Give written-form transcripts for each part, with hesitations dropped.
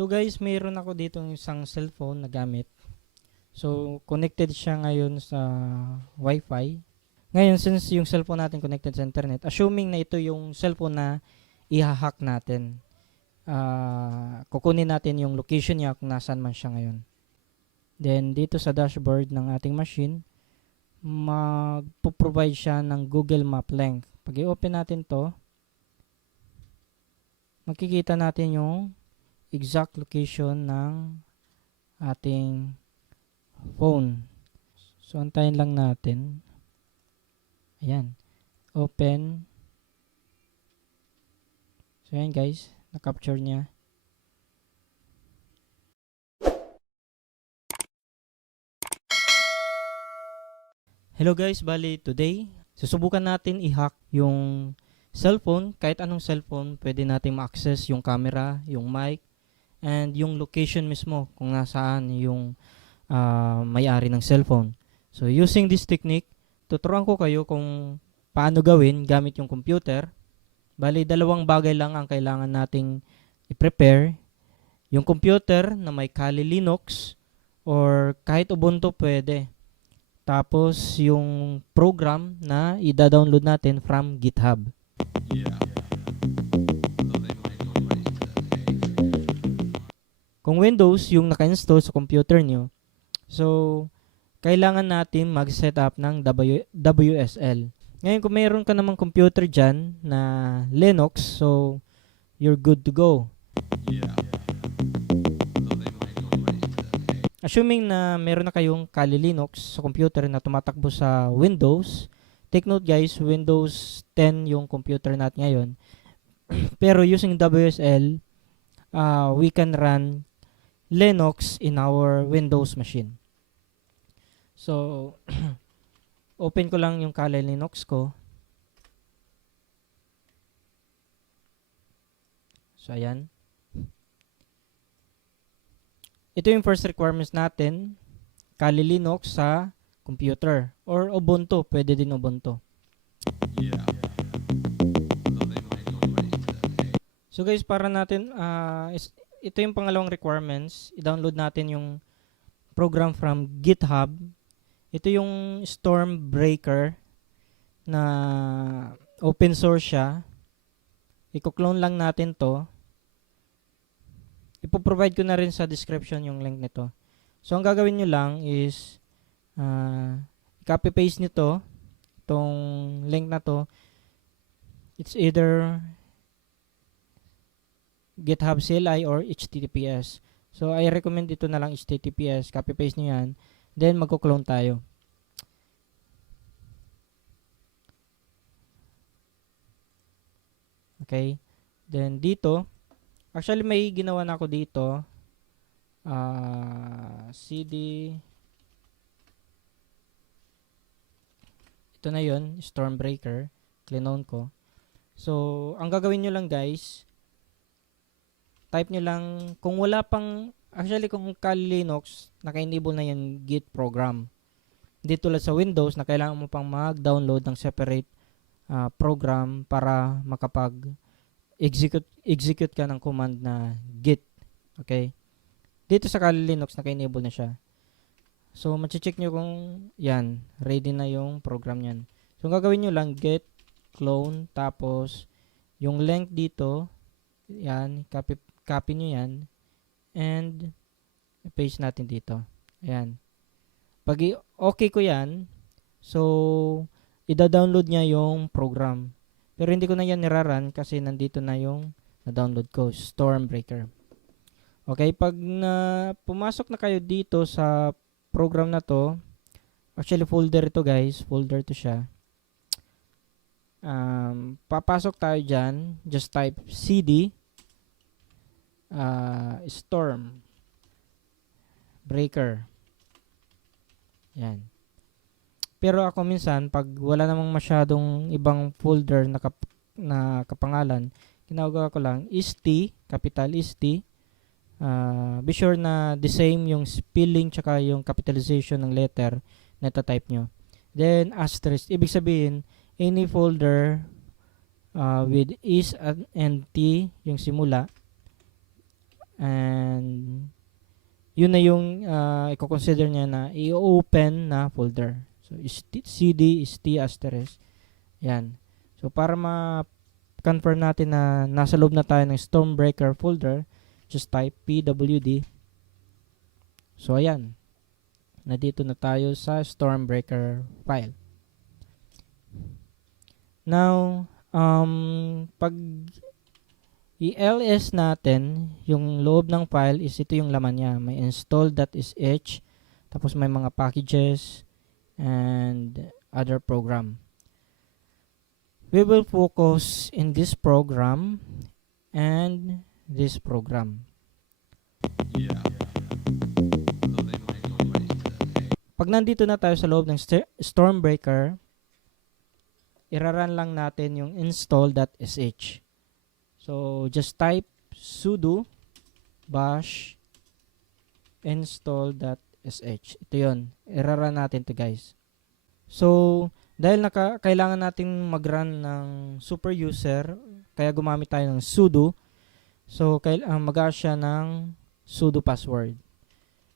So guys, mayroon ako dito isang cellphone na gamit. So connected siya ngayon sa Wi-Fi. Ngayon, since yung cellphone natin connected sa internet, assuming na ito yung cellphone na ihahack natin, kukunin natin yung location niya kung nasaan man siya ngayon. Then dito sa dashboard ng ating machine, magpo-provide siya ng Google Map link. Pag i-open natin to, makikita natin yung exact location ng ating phone. So antayin lang natin. Ayan. Open. So ayan guys, na-capture niya. Hello guys, bali today, susubukan natin i-hack yung cellphone. Kahit anong cellphone, pwede natin ma-access yung camera, yung mic, and yung location mismo kung nasaan yung may-ari ng cellphone. So using this technique, tuturuan ko kayo kung paano gawin gamit yung computer. Bali, dalawang bagay lang ang kailangan nating i-prepare. Yung computer na may Kali Linux or kahit Ubuntu pwede. Tapos yung program na i-download natin from GitHub. Kung Windows yung naka-install sa computer nyo, so kailangan natin mag-set up ng WSL. Ngayon kung mayroon ka namang computer dyan na Linux, so you're good to go. Assuming na meron na kayong Kali Linux sa computer na tumatakbo sa Windows, take note guys, Windows 10 yung computer natin ngayon. Pero using WSL, we can run Linux in our Windows machine. So, open ko lang yung Kali Linux ko. So, ayan. Ito yung first requirements natin, Kali Linux sa computer. Or Ubuntu, pwede din Ubuntu. So guys, para natin, ito yung pangalawang requirements. I-download natin yung program from GitHub. Ito yung Stormbreaker na open source siya. I-clone lang natin to. Ipo-provide ko na rin sa description yung link nito. So, ang gagawin nyo lang is copy-paste nito, itong link na to. It's either GitHub CLI or HTTPS. So, I recommend ito na lang HTTPS. Copy-paste nyo yan. Then, magko-clone tayo. Okay. Then, dito, actually, may ginawa na ako dito. CD. Ito na yun, Stormbreaker. Clone ko. So, ang gagawin nyo lang guys, type nyo lang, kung wala pang, actually kung Kali Linux, naka-enable na yung Git program. Hindi tulad sa Windows na kailangan mo pang mag-download ng separate program para execute ka ng command na git. Okay? Dito sa Kali Linux, naka-enable na siya. So, machi-check nyo kung yan, ready na yung program yan. So, ang gagawin nyo lang, git clone, tapos yung link dito, yan, copy nyo yan, and paste natin dito. Ayan. Pag okay ko yan, so, ida-download niya yung program. Pero hindi ko na yan niraran kasi nandito na yung na-download ko, Stormbreaker. Okay, pag pumasok na kayo dito sa program na to, actually folder ito guys, folder to siya. Papasok tayo dyan, just type cd Stormbreaker. Yan. Pero ako minsan, pag wala namang masyadong ibang folder na kapangalan, ginagawa ko lang st, capital st. Be sure na the same yung spelling tsaka yung capitalization ng letter na type nyo. Then asterisk, ibig sabihin any folder with is and t yung simula, and yun na yung i-consider niya na i-open na folder. So, cd is t asterisk. Yan. So, para ma-confirm natin na nasa loob na tayo ng Stormbreaker folder, just type pwd. So, ayan. Nandito na tayo sa Stormbreaker file. Now, pag i-ls natin, yung loob ng file is ito yung laman niya. May install.sh, tapos may mga packages, and other program. We will focus in this program and this program. Pag nandito na tayo sa loob ng Stormbreaker, iraran lang natin yung install.sh. So, just type sudo bash install.sh. Ito yun. Iraran natin to guys. So, dahil kailangan natin mag-run ng super user, kaya gumamit tayo ng sudo. So, mag-a siya ng sudo password.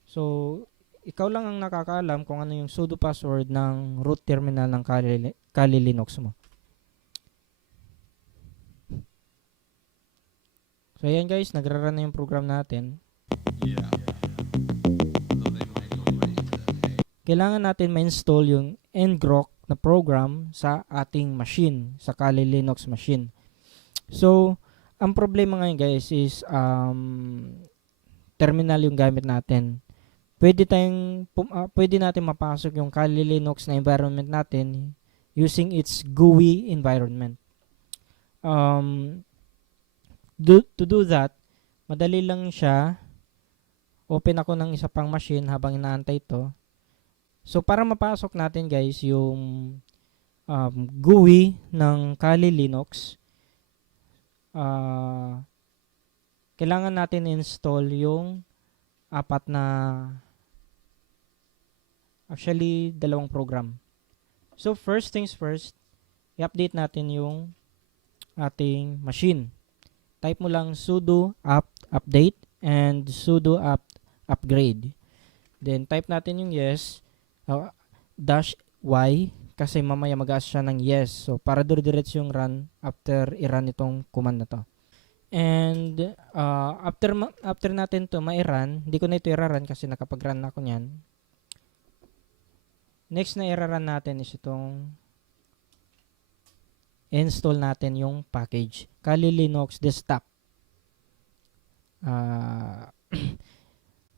So, ikaw lang ang nakakaalam kung ano yung sudo password ng root terminal ng Kali Linux mo. So, ayan guys, nagra-run na yung program natin. Kailangan natin ma-install yung ngrok na program sa ating machine, sa Kali Linux machine. So, ang problema ngayon guys is terminal yung gamit natin. Pwede natin mapasok yung Kali Linux na environment natin using its GUI environment. To do that, madali lang siya. Open ako ng isa pang machine habang inaantay ito. So, para mapasok natin guys yung GUI ng Kali Linux, kailangan natin install yung dalawang program. So, first things first, i-update natin yung ating machine. Type mo lang sudo apt update and sudo apt upgrade. Then, type natin yung yes, dash y, kasi mamaya mag-ask siya ng yes. So, para dire-diretso yung run after i-run itong command na to. And, after natin to ma-run, hindi ko na ito i-run kasi nakapag-run na ako nyan. Next na i-run natin is itong install natin yung package Kali Linux desktop.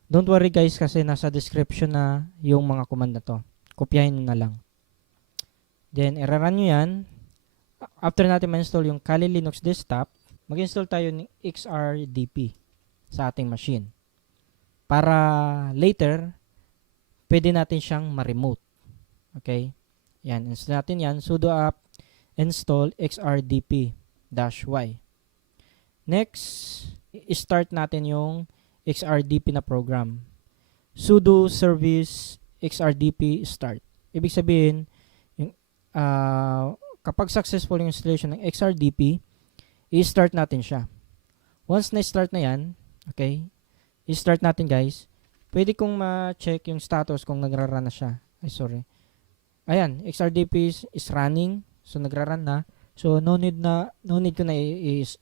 Don't worry guys kasi nasa description na yung mga command na to. Kopyahin na lang. Then i-run nyo yan. After natin ma-install yung Kali Linux desktop, mag-install tayo ng XRDP sa ating machine. Para later, pwede natin siyang ma-remote. Okay? Yan. Install natin yan. Sudo apt install xrdp-y. Next, i-start natin yung XRDP na program. Sudo service xrdp start. Ibig sabihin, yung, kapag successful yung installation ng XRDP, i-start natin siya. Once na-start na yan, okay, i-start natin guys, pwede kong ma-check yung status kung nagra-run na siya. Ayan, XRDP is running. So, nagra-run na. So, no need ko na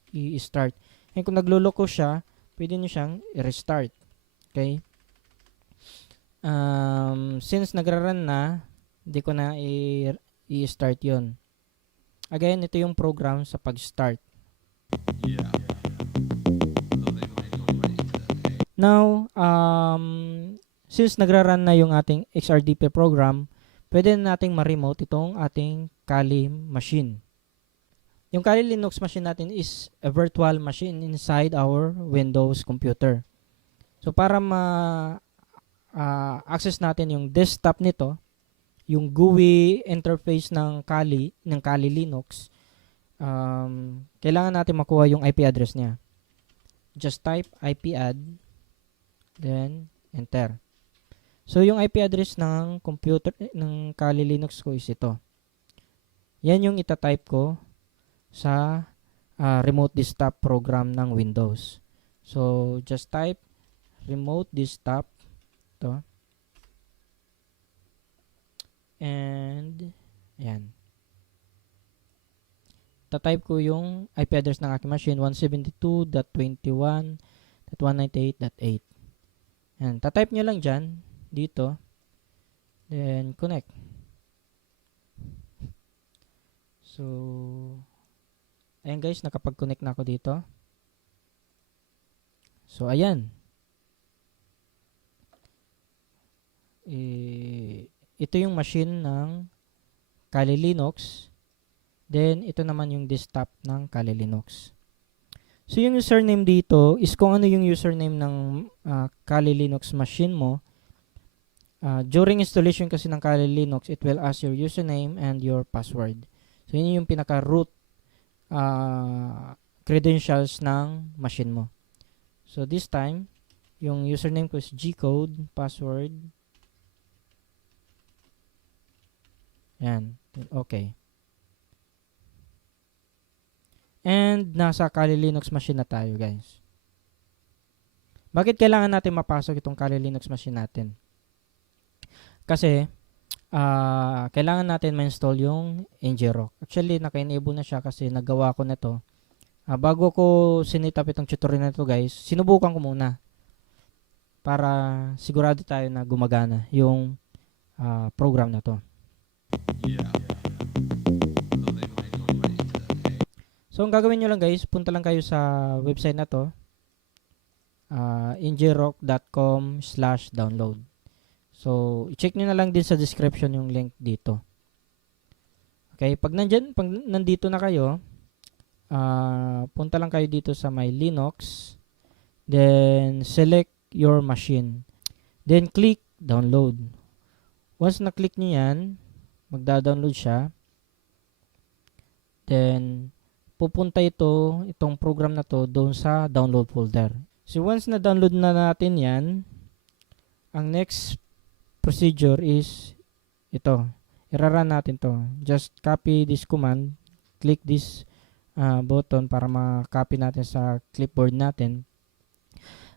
i-start. And kung nagluloko siya, pwede nyo siyang i-restart. Okay? Since nagra-run na, hindi ko na i-start yon. Again, ito yung program sa pag-start. Now, since nagra-run na yung ating XRDP program, pwede na nating ma-remote itong ating Kali machine. Yung Kali Linux machine natin is a virtual machine inside our Windows computer. So, para access natin yung desktop nito, yung GUI interface ng Kali Linux, kailangan natin makuha yung IP address niya. Just type ipadd, then enter. So, yung IP address ng computer ng Kali Linux ko is ito. Yan yung itatype ko sa remote desktop program ng Windows. So, just type remote desktop Ito. And, ayan. Ta-type ko yung IP address ng aking machine, 172.21.198.8. Ayan. Ta-type nyo lang dyan, dito. Then, connect. So, ayan guys, nakapag-connect na ako dito. So, ayan. Ito yung machine ng Kali Linux. Then, ito naman yung desktop ng Kali Linux. So, yung username dito is kung ano yung username ng Kali Linux machine mo. During installation kasi ng Kali Linux, it will ask your username and your password. So, yun yung pinaka-root credentials ng machine mo. So, this time, yung username ko is gcode, password. Yan. Okay. And, nasa Kali Linux machine na tayo, guys. Bakit kailangan natin mapasok itong Kali Linux machine natin? Kasi, kailangan natin ma-install yung Ngrok. Actually, naka-enable na siya kasi nagawa ko na to. Bago ko sinitap itong tutorial na to, guys, sinubukan ko muna para sigurado tayo na gumagana yung program na to. So, ang gagawin nyo lang guys, punta lang kayo sa website na to, ngrok.com/download. So, i-check nyo na lang din sa description yung link dito. Okay, pag nandito na kayo, punta lang kayo dito sa My Linux, then select your machine, then click download. Once na-click nyo yan, magda-download siya, then pupunta itong program na to doon sa download folder. So once na download na natin yan, ang next procedure is ito. I-run natin to. Just copy this command, click this button para ma-copy natin sa clipboard natin.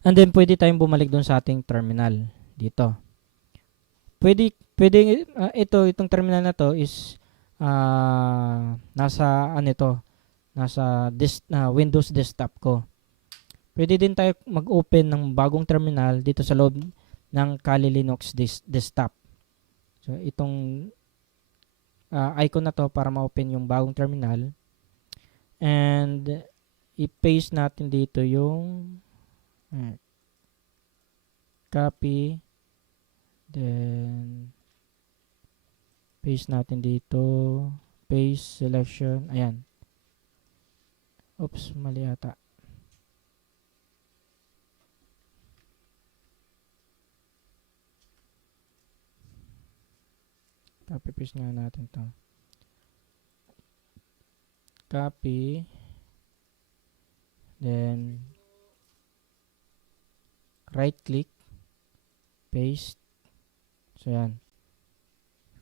And then pwede tayong bumalik doon sa ating terminal dito. Pwede itong terminal na to is nasa Windows desktop ko. Pwede din tayo mag-open ng bagong terminal dito sa loob ng Kali Linux desktop. So, itong icon na to para ma-open yung bagong terminal. And, i-paste natin dito yung copy. Then, paste natin dito. Paste selection. Ayan. Oops, mali ata. Copy paste nga natin to. Copy. Then right click. Paste. So yan.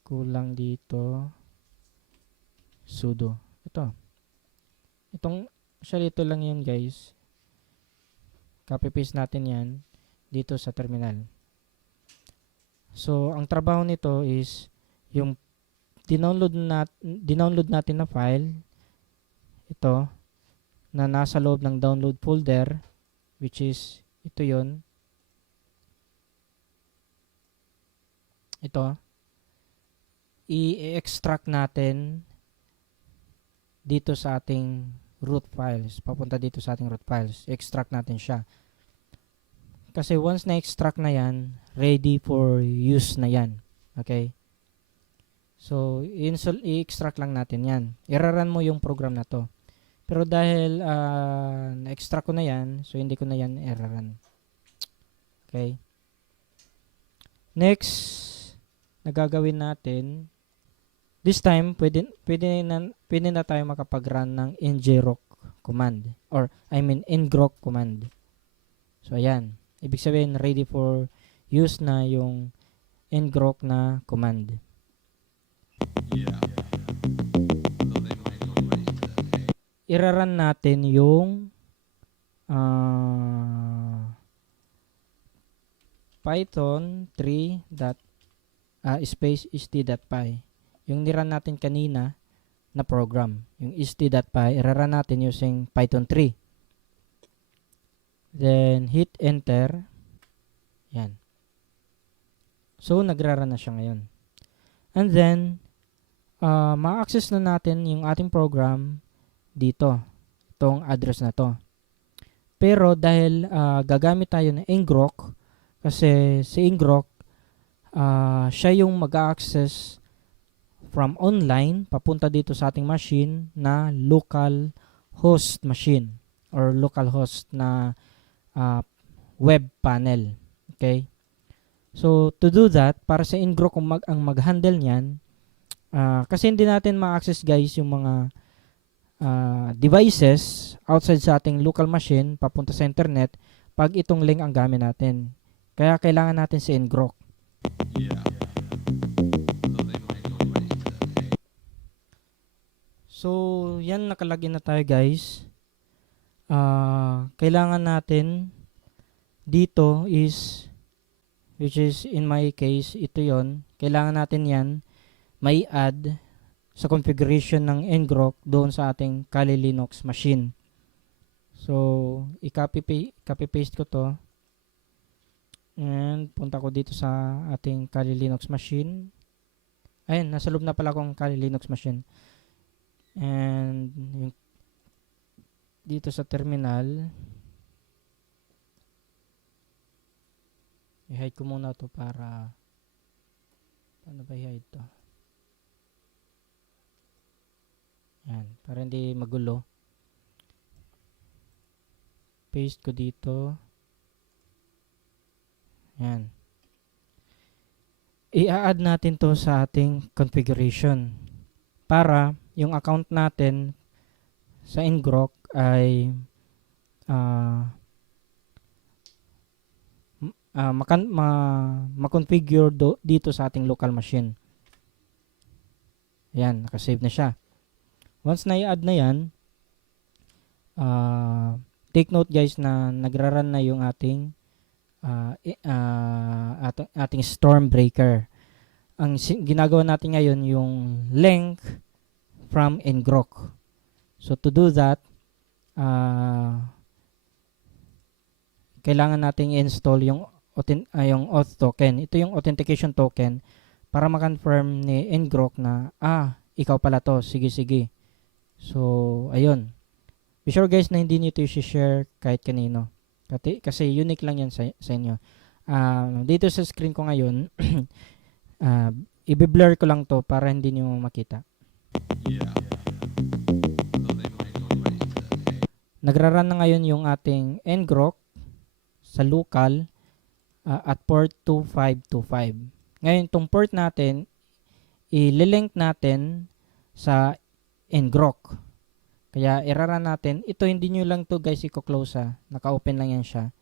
Kulang dito. Sudo. Actually ito lang yun guys. Copy paste natin yan dito sa terminal. So ang trabaho nito is yung dinownload natin na file, ito na nasa loob ng download folder, which is ito yon. Ito i-extract natin dito sa ating root files. Papunta dito sa ating root files. Extract natin siya. Kasi once na-extract na yan, ready for use na yan. Okay? So, i-extract lang natin yan. I-run mo yung program na to. Pero dahil na-extract ko na yan, so hindi ko na yan i-run. Okay? Next, na gagawin natin, this time, pwede na tayo makapag-run ng ngrok command. Or, ngrok command. So, ayan. Ibig sabihin, ready for use na yung ngrok na command. I-run natin yung python 3 space st.py. Yung niran natin kanina na program. Yung st.py, i-run natin using python 3. Then, hit enter. Yan. So, nagrara na siya ngayon. And then, ma-access na natin yung ating program dito. Itong address na to. Pero, dahil gagamit tayo ng ngrok, kasi si ngrok, siya yung mag-access from online papunta dito sa ating machine na local host machine or local host na web panel. Okay? So, to do that, para sa ngrok ang mag-handle niyan, kasi hindi natin ma-access guys yung mga devices outside sa ating local machine papunta sa internet pag itong link ang gamit natin. Kaya kailangan natin si ngrok. Yeah. So, yan nakalagin na tayo guys. Kailangan natin dito is, which is in my case, ito yon. Kailangan natin yan may add sa configuration ng ngrok doon sa ating Kali Linux machine. So, i-copy paste ko to. And punta ko dito sa ating Kali Linux machine. Ayun, nasa loob na pala akong Kali Linux machine. And dito sa terminal, i-hide ko muna to para paano ba i-hide to? Yan, para hindi magulo. Paste ko dito. Yan. I-add natin to sa ating configuration para yung account natin sa ngrok ay ma-configure dito sa ating local machine. Ayan, nakasave na siya. Once na i-add na yan, take note guys na nagra-run na yung ating ating Stormbreaker. Ang ginagawa natin ngayon yung link from ngrok. So to do that, kailangan nating i-install yung auth token. Ito yung authentication token para ma-confirm ni ngrok na ikaw pala to. Sige. So ayun. Be sure guys na hindi niyo ito i-share kahit kanino. Kasi unique lang yan sa inyo. Dito sa screen ko ngayon, i-blur ko lang to para hindi niyo makita. Yeah. Nagra-run na ngayon yung ating ngrok sa local at port 2525. Ngayon, itong port natin, i-link natin sa ngrok. Kaya, i-run natin. Ito, hindi nyo lang to guys i-close Naka-open lang yan siya.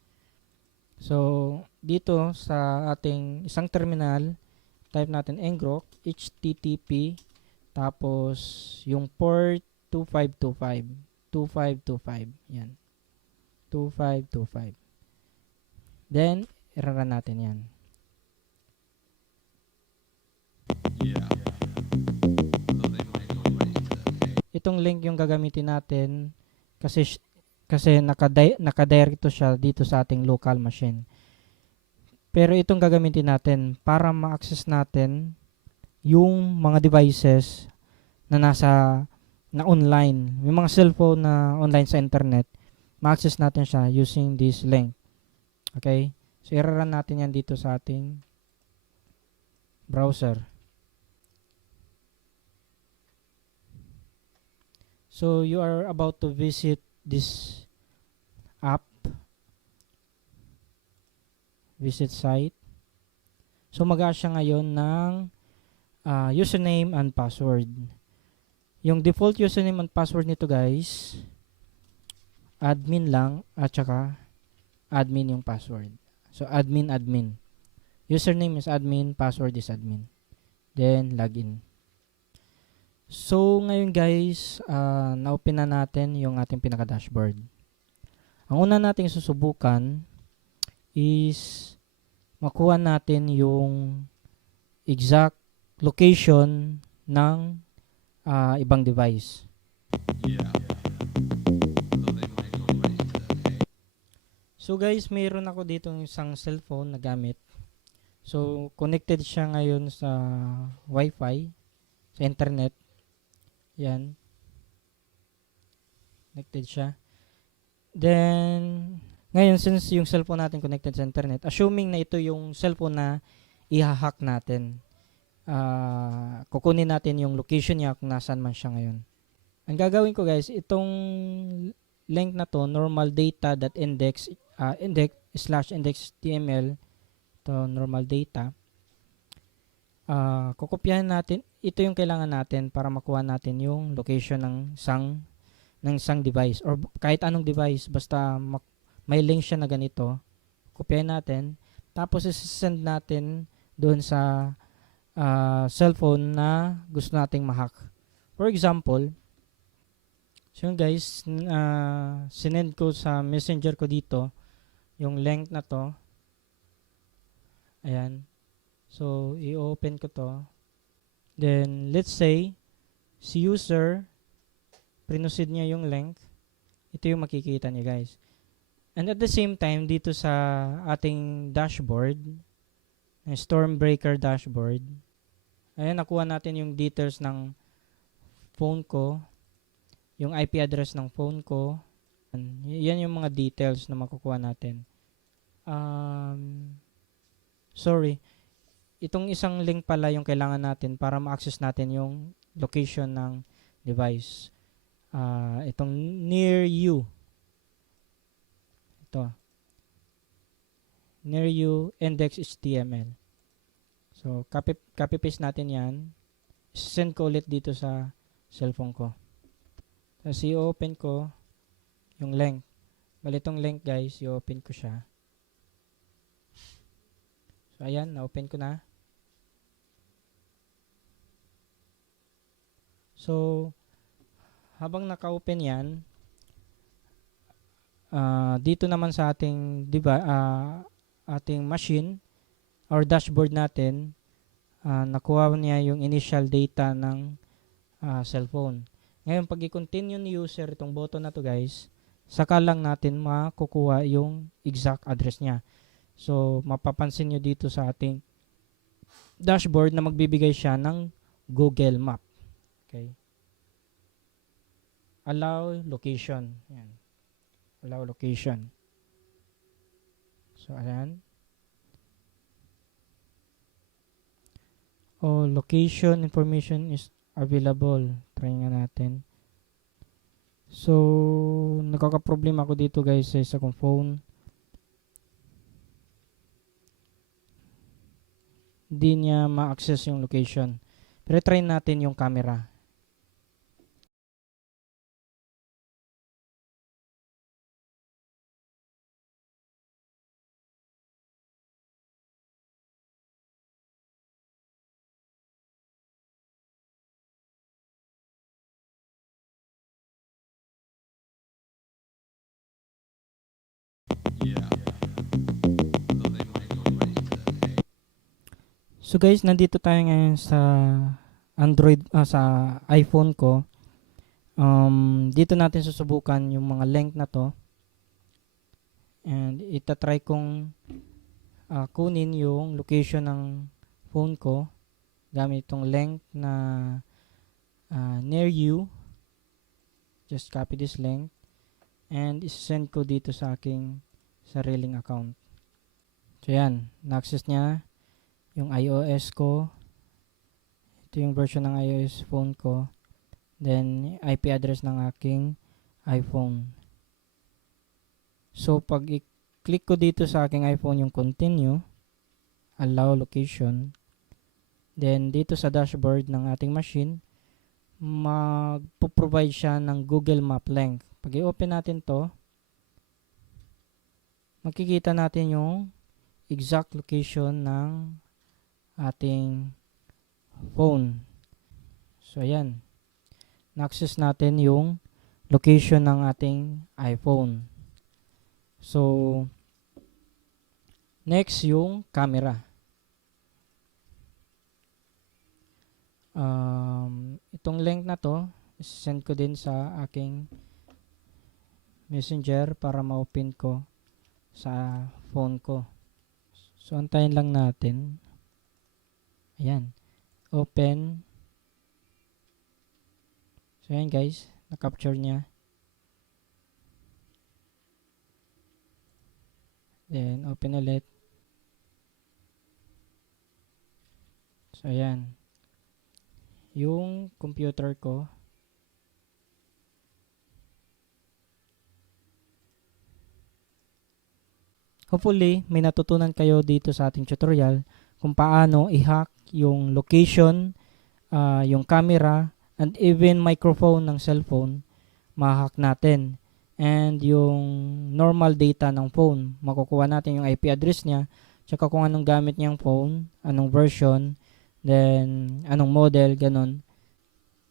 So, dito sa ating isang terminal, type natin ngrok, http, tapos yung port 2525. 2525. Yan. 2525. Then, i-run natin yan. Yeah. Itong link yung gagamitin natin kasi naka-direct to siya dito sa ating local machine. Pero itong gagamitin natin para ma-access natin yung mga devices na online. May mga cellphone na online sa internet, ma-access natin siya using this link. Okay? So, i-run natin yan dito sa ating browser. So, you are about to visit this app. Visit site. So, mag-a siya ngayon ng username and password. Yung default username and password nito guys, admin lang at saka admin yung password. So, admin. Username is admin, password is admin. Then, login. So, ngayon guys, na-open na natin yung ating pinaka-dashboard. Ang una nating susubukan is makuha natin yung exact location ng ibang device. Yeah. So they might already said, hey. So guys, mayroon ako dito isang cellphone na gamit. So connected siya ngayon sa Wi-Fi, sa internet. Yan. Connected siya. Then, ngayon since yung cellphone natin connected sa internet, assuming na ito yung cellphone na ihahack natin, kukunin natin yung location niya kung nasaan man siya ngayon. Ang gagawin ko guys, itong link na to, normal-data.index/index.html, to normal data, kukopyahin natin. Ito yung kailangan natin para makuha natin yung location ng isang device or kahit anong device, basta may link siya na ganito, kopyahin natin, tapos isend natin doon sa cellphone na gusto nating ma-hack. For example, so yun guys, sinend ko sa messenger ko dito yung link na to. Ayan. So, i-open ko to. Then, let's say, si user, prinoceed niya yung link. Ito yung makikita niya guys. And at the same time, dito sa ating dashboard, Stormbreaker dashboard, ayan, nakuha natin yung details ng phone ko, yung IP address ng phone ko. Yan yung mga details na makukuha natin. Sorry, itong isang link pala yung kailangan natin para ma-access natin yung location ng device. Itong near you. Ito. Near you index.html. So, copy paste natin yan. Send ko ulit dito sa cellphone ko. Tapos i-open ko yung link. Bali itong link guys, i-open ko siya. So, ayan, na-open ko na. So, habang naka-open yan, dito naman sa ating ating machine or dashboard natin, nakuha niya yung initial data ng cellphone. Ngayon, pag i-continue ni user itong button na to guys, saka lang natin makukuha yung exact address niya. So, mapapansin nyo dito sa ating dashboard na magbibigay siya ng Google Map. Okay. Allow location. Yan. Allow location. So, ayan. Location information is available. Try nga natin. So, nagkakaproblema ako dito guys sa isa kong phone. Hindi niya ma-access yung location. Pero try natin yung camera. Yeah. So they might already said, hey. So guys, nandito tayo ngayon sa Android, sa iPhone ko. Dito natin susubukan yung mga link na to. And itatry kong kunin yung location ng phone ko gamit itong link na near you. Just copy this link and isend ko dito sa aking sariling account. So yan, na-access niya yung iOS ko. Ito yung version ng iOS phone ko. Then IP address ng aking iPhone. So pag i-click ko dito sa aking iPhone yung continue, allow location, then dito sa dashboard ng ating machine, magpo-provide siya ng Google Map link. Pag i-open natin to, makikita natin yung exact location ng ating phone. So ayan, na-access natin yung location ng ating iPhone. So Next, yung camera. Itong link na to, send ko din sa aking messenger para ma-open ko sa phone ko. So, antayin lang natin. Ayan. Open. So, ayan guys. Na-capture niya. Then, open ulit. So, ayan. Yung computer ko. Hopefully, may natutunan kayo dito sa ating tutorial kung paano i-hack yung location, yung camera, and even microphone ng cellphone, ma-hack natin. And yung normal data ng phone, makukuha natin yung IP address niya, tsaka kung anong gamit niyang phone, anong version, then anong model, ganun.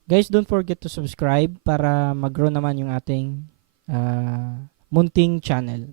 Guys, don't forget to subscribe para mag-grow naman yung ating munting channel.